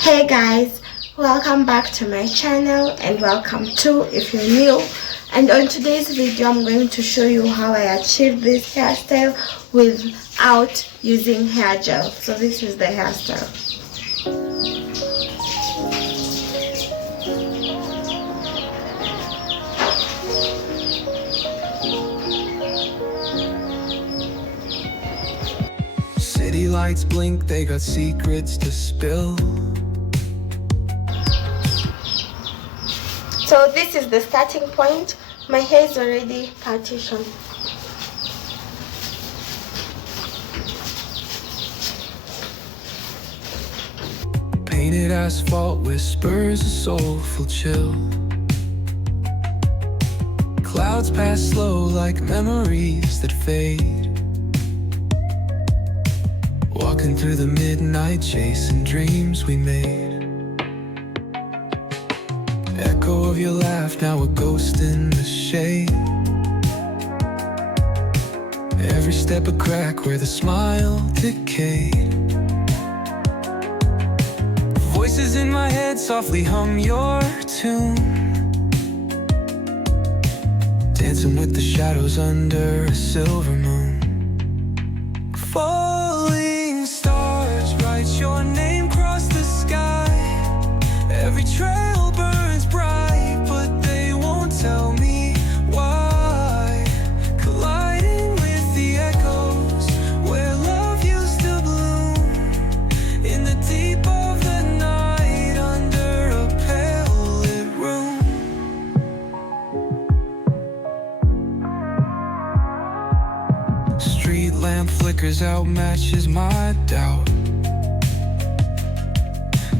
Hey guys, welcome back to my channel and welcome to if you're new. And on today's video I'm going to show you how I achieved this hairstyle without using hair gel. So this is the hairstyle. City lights blink, they got secrets to spill. So this is the starting point. My hair is already partitioned. Painted asphalt whispers a soulful chill. Clouds pass slow like memories that fade. Walking through the midnight, chasing dreams we made. Echo of your laugh, now a ghost in the shade. Every step a crack where the smile decayed. Voices in my head softly hum your tune, dancing with the shadows under a silver moon. Falling stars write your name across the sky. Every trail burns bright, but they won't tell me why. Colliding with the echoes where love used to bloom, in the deep of the night under a pale lit room. Street lamp flickers out, matches my doubt.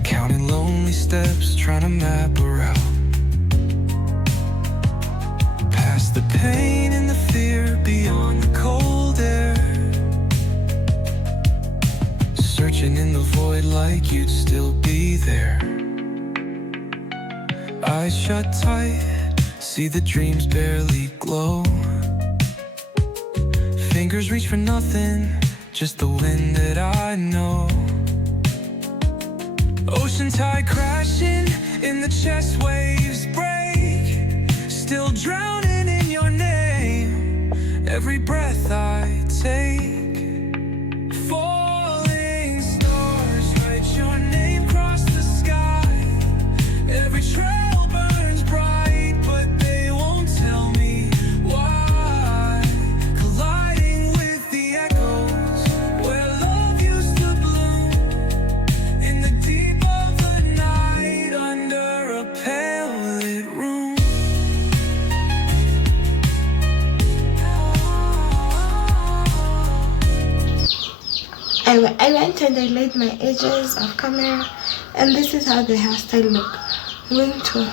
Counting lonely steps, trying to map a route. Past the pain and the fear, beyond the cold air. Searching in the void like you'd still be there. Eyes shut tight, see the dreams barely glow. Fingers reach for nothing, just the wind that I know. Ocean tide crashing, in the chest waves break. Still drowning in your name, every breath I take. Falling stars write your name across the sky. Every trail burns bright, but they won't tell me why. Colliding with the echoes where love used to bloom, in the deep of the night under a pale lit room. I went and I laid my edges of camera, and this is how the hairstyle look. I'm going to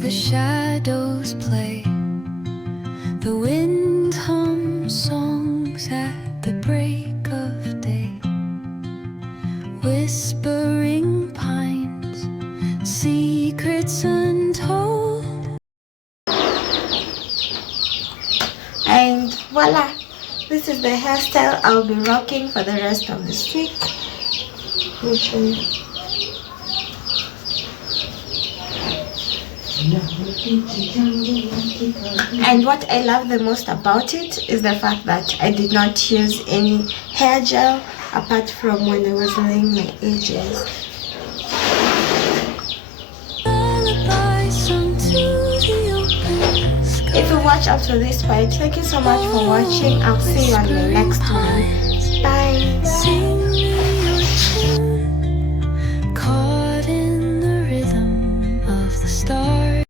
the shadows play. The wind hums songs at the break of day. Whispering pines, secrets untold. And voila, this is the hairstyle I'll be rocking for the rest of this week. Let me show you. And what I love the most about it is the fact that I did not use any hair gel apart from when I was laying my edges. If you watch up to this point, thank you so much for watching. I'll see you on the next one. Bye.